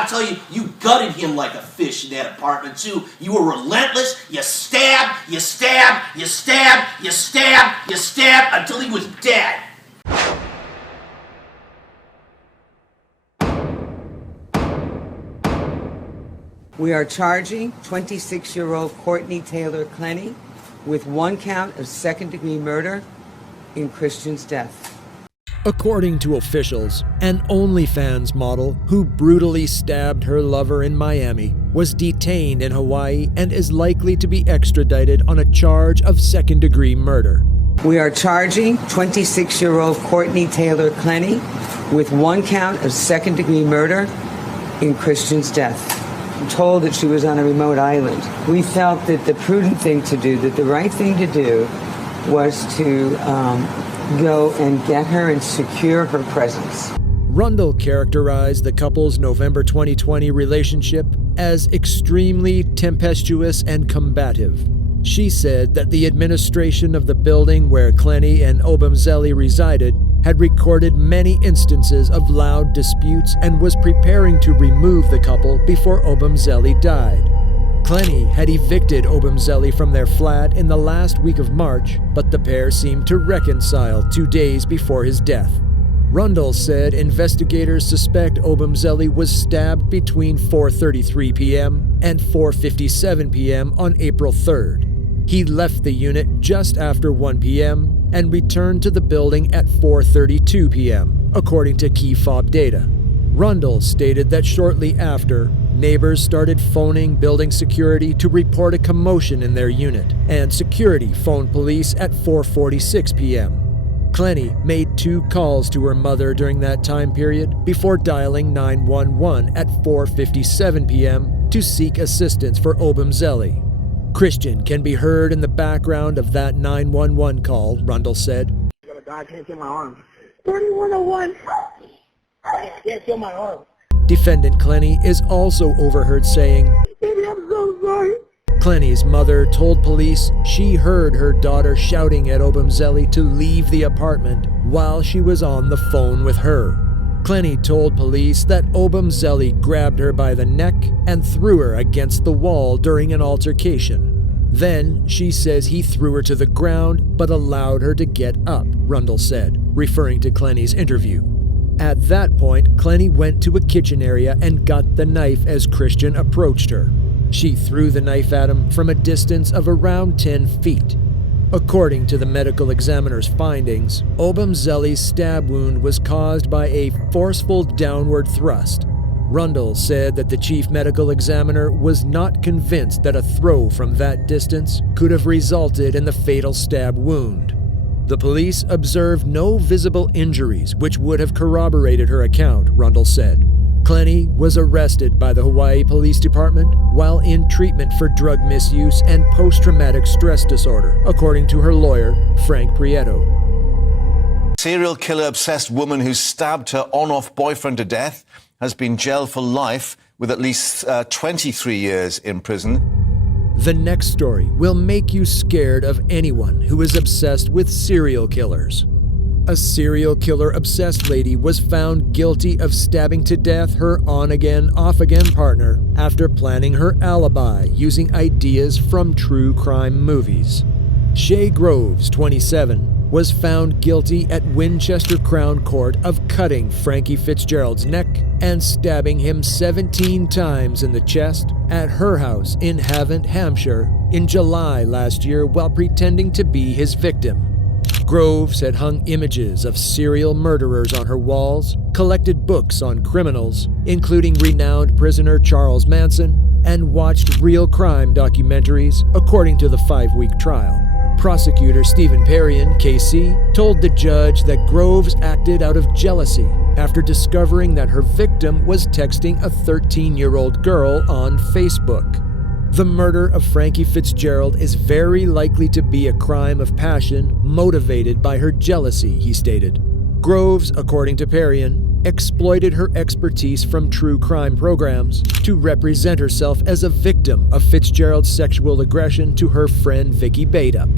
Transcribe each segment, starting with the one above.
I'll tell you, you gutted him like a fish in that apartment, too. You were relentless. You stabbed, you stabbed, you stabbed, you stabbed, you stabbed until he was dead. We are charging 26-year-old Courtney Taylor Clenney with 1 count of second-degree murder in Christian's death. According to officials, an OnlyFans model who brutally stabbed her lover in Miami was detained in Hawaii and is likely to be extradited on a charge of second-degree murder. We are charging 26-year-old Courtney Taylor Clenney with 1 count of second-degree murder in Christian's death. I'm told that she was on a remote island. We felt that the prudent thing to do, that the right thing to do, was to go and get her and secure her presence. Rundle characterized the couple's November 2020 relationship as extremely tempestuous and combative. She said that the administration of the building where Clenney and Obumseli resided had recorded many instances of loud disputes and was preparing to remove the couple before Obumseli died. Clenney had evicted Obumseli from their flat in the last week of March, but the pair seemed to reconcile 2 days before his death. Rundle said investigators suspect Obumseli was stabbed between 4:33 p.m. and 4:57 p.m. on April 3rd. He left the unit just after 1 p.m. and returned to the building at 4:32 p.m., according to key fob data. Rundle stated that shortly after, neighbors started phoning building security to report a commotion in their unit, and security phoned police at 4:46 p.m. Clenney made 2 calls to her mother during that time period before dialing 911 at 4:57 p.m. to seek assistance for Obumseli. Christian can be heard in the background of that 911 call, Rundle said. I can't feel my arm. 3101. I can't feel my arm. Defendant Clenney is also overheard saying, Baby, I'm so sorry. Clenney's mother told police she heard her daughter shouting at Obumseli to leave the apartment while she was on the phone with her. Clenney told police that Obumseli grabbed her by the neck and threw her against the wall during an altercation. Then she says he threw her to the ground but allowed her to get up, Rundle said, referring to Clenney's interview. At that point, Clenney went to a kitchen area and got the knife as Christian approached her. She threw the knife at him from a distance of around 10 feet. According to the medical examiner's findings, Obumseli's stab wound was caused by a forceful downward thrust. Rundle said that the chief medical examiner was not convinced that a throw from that distance could have resulted in the fatal stab wound. The police observed no visible injuries which would have corroborated her account, Rundle said. Clenney was arrested by the Hawaii Police Department while in treatment for drug misuse and post-traumatic stress disorder, according to her lawyer, Frank Prieto. Serial killer-obsessed woman who stabbed her on-off boyfriend to death has been jailed for life with at least 23 years in prison. The next story will make you scared of anyone who is obsessed with serial killers. A serial killer-obsessed lady was found guilty of stabbing to death her on-again, off-again partner after planning her alibi using ideas from true crime movies. Shaye Groves, 27, was found guilty at Winchester Crown Court of cutting Frankie Fitzgerald's neck and stabbing him 17 times in the chest at her house in Havant, Hampshire, in July last year while pretending to be his victim. Groves had hung images of serial murderers on her walls, collected books on criminals, including renowned prisoner Charles Manson, and watched real crime documentaries, according to the 5-week trial. Prosecutor Stephen Perrion, KC, told the judge that Groves acted out of jealousy after discovering that her victim was texting a 13-year-old girl on Facebook. The murder of Frankie Fitzgerald is very likely to be a crime of passion motivated by her jealousy, he stated. Groves, according to Perrion, exploited her expertise from true crime programs to represent herself as a victim of Fitzgerald's sexual aggression to her friend Vicky Badup.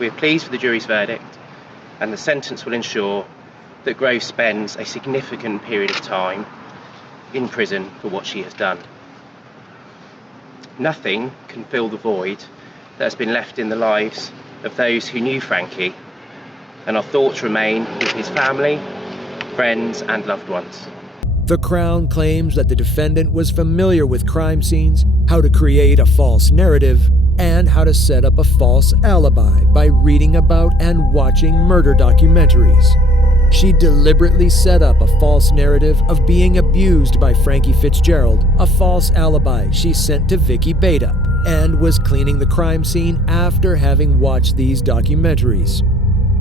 We are pleased with the jury's verdict, and the sentence will ensure that Groves spends a significant period of time in prison for what she has done. Nothing can fill the void that has been left in the lives of those who knew Frankie, and our thoughts remain with his family, friends and loved ones. The Crown claims that the defendant was familiar with crime scenes, how to create a false narrative, and how to set up a false alibi by reading about and watching murder documentaries. She deliberately set up a false narrative of being abused by Frankie Fitzgerald, a false alibi she sent to Vicky Beta, and was cleaning the crime scene after having watched these documentaries.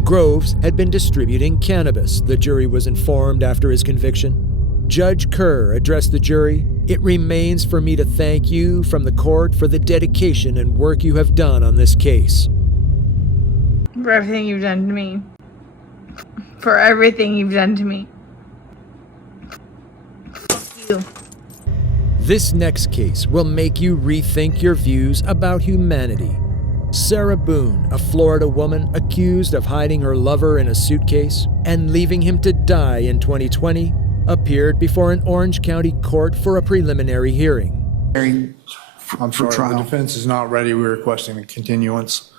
Groves had been distributing cannabis, the jury was informed after his conviction. Judge Kerr addressed the jury. "It remains for me to thank you from the court for the dedication and work you have done on this case." For everything you've done to me. For everything you've done to me. Fuck you. This next case will make you rethink your views about humanity. Sarah Boone, a Florida woman accused of hiding her lover in a suitcase and leaving him to die in 2020, appeared before an Orange County court for a preliminary hearing. I'm sorry, the defense is not ready. We're requesting a continuance.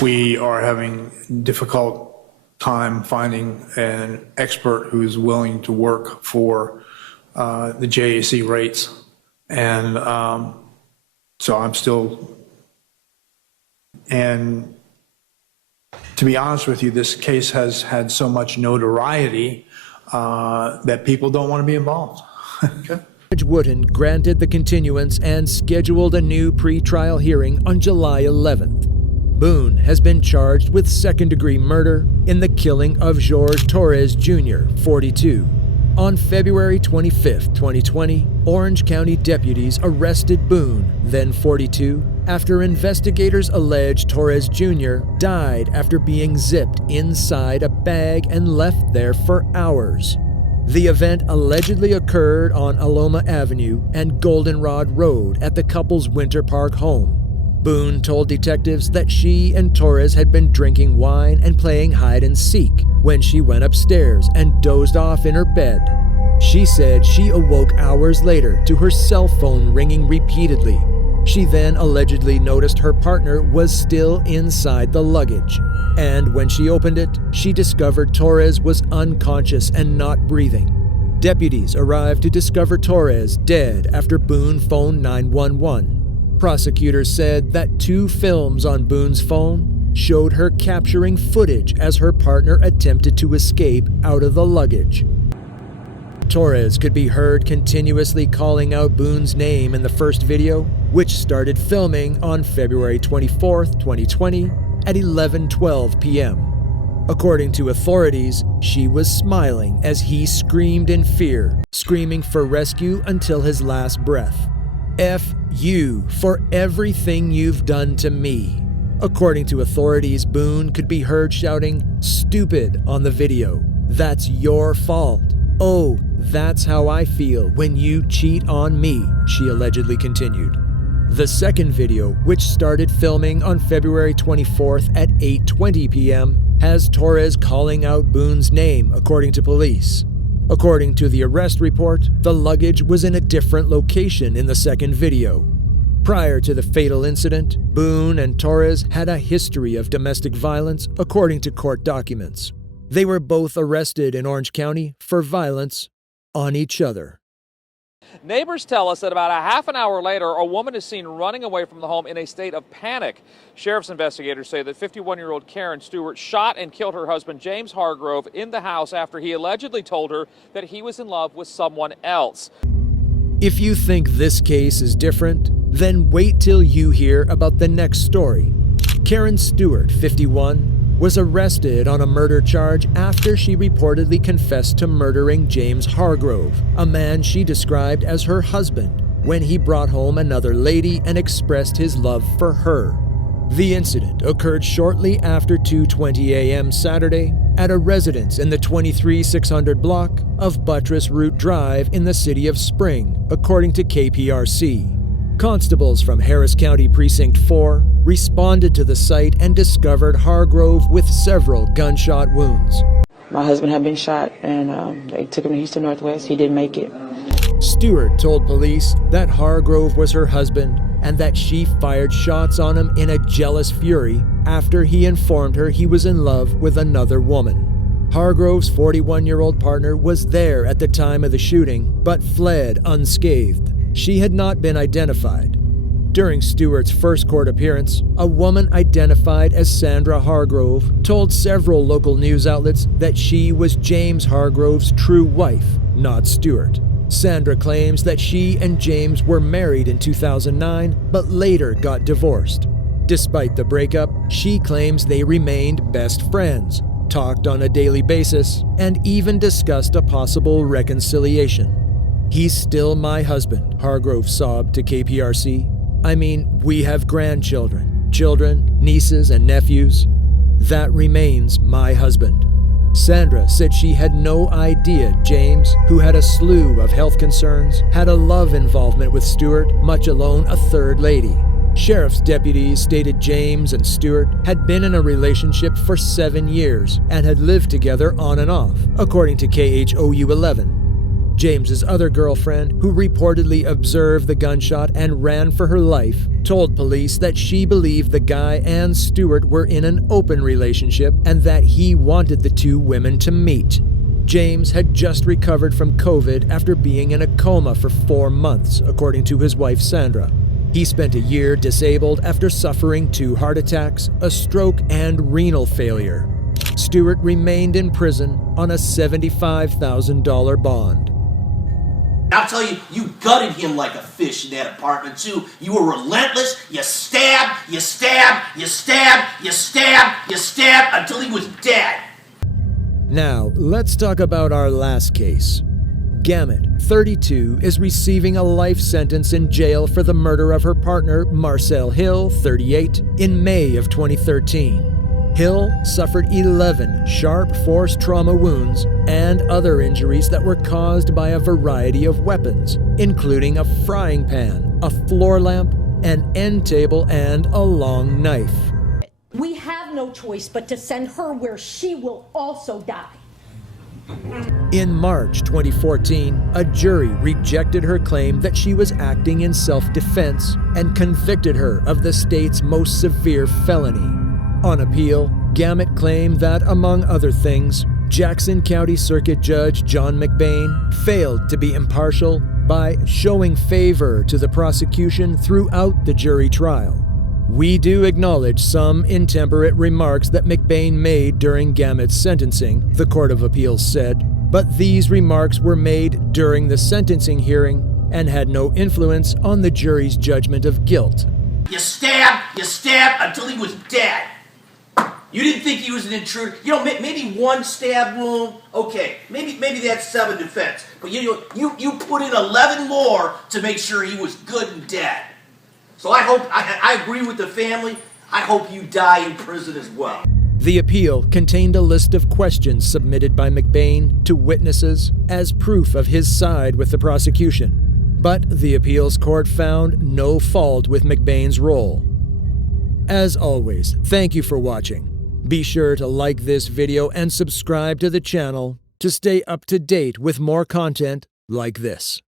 We are having difficult time finding an expert who's willing to work for the JAC rates. And so I'm still, and to be honest with you, this case has had so much notoriety that people don't want to be involved. Okay. Judge Wooten granted the continuance and scheduled a new pre-trial hearing on July 11th. Boone has been charged with second-degree murder in the killing of George Torres Jr., 42. On February 25, 2020, Orange County deputies arrested Boone, then 42, after investigators allege Torres Jr. died after being zipped inside a bag and left there for hours. The event allegedly occurred on Aloma Avenue and Goldenrod Road at the couple's Winter Park home. Boone told detectives that she and Torres had been drinking wine and playing hide and seek when she went upstairs and dozed off in her bed. She said she awoke hours later to her cell phone ringing repeatedly. She then allegedly noticed her partner was still inside the luggage, and when she opened it, she discovered Torres was unconscious and not breathing. Deputies arrived to discover Torres dead after Boone phoned 911. Prosecutors said that 2 films on Boone's phone showed her capturing footage as her partner attempted to escape out of the luggage. Torres could be heard continuously calling out Boone's name in the first video, which started filming on February 24, 2020 at 11:12 p.m. According to authorities, she was smiling as he screamed in fear, screaming for rescue until his last breath. "F you for everything you've done to me." According to authorities, Boone could be heard shouting, "Stupid," on the video. "That's your fault. Oh, that's how I feel when you cheat on me," she allegedly continued. The second video, which started filming on February 24th at 8:20 p.m., has Torres calling out Boone's name, according to police. According to the arrest report, the luggage was in a different location in the second video. Prior to the fatal incident, Boone and Torres had a history of domestic violence, according to court documents. They were both arrested in Orange County for violence on each other. Neighbors tell us that about a half an hour later, a woman is seen running away from the home in a state of panic. Sheriff's investigators say that 51-year-old Karin Stewart shot and killed her husband, James Hargrove, in the house after he allegedly told her that he was in love with someone else. If you think this case is different, then wait till you hear about the next story. Karin Stewart, 51, was arrested on a murder charge after she reportedly confessed to murdering James Hargrove, a man she described as her husband, when he brought home another lady and expressed his love for her. The incident occurred shortly after 2:20 a.m. Saturday at a residence in the 23600 block of Buttress Route Drive in the city of Spring, according to KPRC. Constables from Harris County Precinct 4 responded to the site and discovered Hargrove with several gunshot wounds. My husband had been shot, and they took him to Houston Northwest. He didn't make it. Stewart told police that Hargrove was her husband and that she fired shots on him in a jealous fury after he informed her he was in love with another woman. Hargrove's 41-year-old partner was there at the time of the shooting, but fled unscathed. She had not been identified. During Stewart's first court appearance, a woman identified as Sandra Hargrove told several local news outlets that she was James Hargrove's true wife, not Stewart. Sandra claims that she and James were married in 2009, but later got divorced. Despite the breakup, she claims they remained best friends, talked on a daily basis, and even discussed a possible reconciliation. "He's still my husband," Hargrove sobbed to KPRC. "I mean, we have grandchildren, children, nieces, and nephews. That remains my husband." Sandra said she had no idea James, who had a slew of health concerns, had a love involvement with Stewart, much alone a third lady. Sheriff's deputies stated James and Stewart had been in a relationship for 7 years and had lived together on and off, according to KHOU 11. James's other girlfriend, who reportedly observed the gunshot and ran for her life, told police that she believed the guy and Stewart were in an open relationship and that he wanted the two women to meet. James had just recovered from COVID after being in a coma for 4 months, according to his wife Sandra. He spent a year disabled after suffering 2 heart attacks, a stroke, and renal failure. Stewart remained in prison on a $75,000 bond. I'll tell you, you gutted him like a fish in that apartment, too. You were relentless. You stabbed, you stabbed, you stabbed, you stabbed, you stabbed until he was dead. Now, let's talk about our last case. Gamet, 32, is receiving a life sentence in jail for the murder of her partner, Marcel Hill, 38, in May of 2013. Hill suffered 11 sharp force trauma wounds and other injuries that were caused by a variety of weapons, including a frying pan, a floor lamp, an end table, and a long knife. We have no choice but to send her where she will also die. In March 2014, a jury rejected her claim that she was acting in self-defense and convicted her of the state's most severe felony. On appeal, Gamet claimed that, among other things, Jackson County Circuit Judge John McBain failed to be impartial by showing favor to the prosecution throughout the jury trial. We do acknowledge some intemperate remarks that McBain made during Gamet's sentencing, the Court of Appeals said, but these remarks were made during the sentencing hearing and had no influence on the jury's judgment of guilt. You stabbed until he was dead. You didn't think he was an intruder. You know, maybe 1 stab wound, okay, maybe that's self-defense. But you put in 11 more to make sure he was good and dead. So I agree with the family. I hope you die in prison as well. The appeal contained a list of questions submitted by McBain to witnesses as proof of his side with the prosecution. But the appeals court found no fault with McBain's role. As always, thank you for watching. Be sure to like this video and subscribe to the channel to stay up to date with more content like this.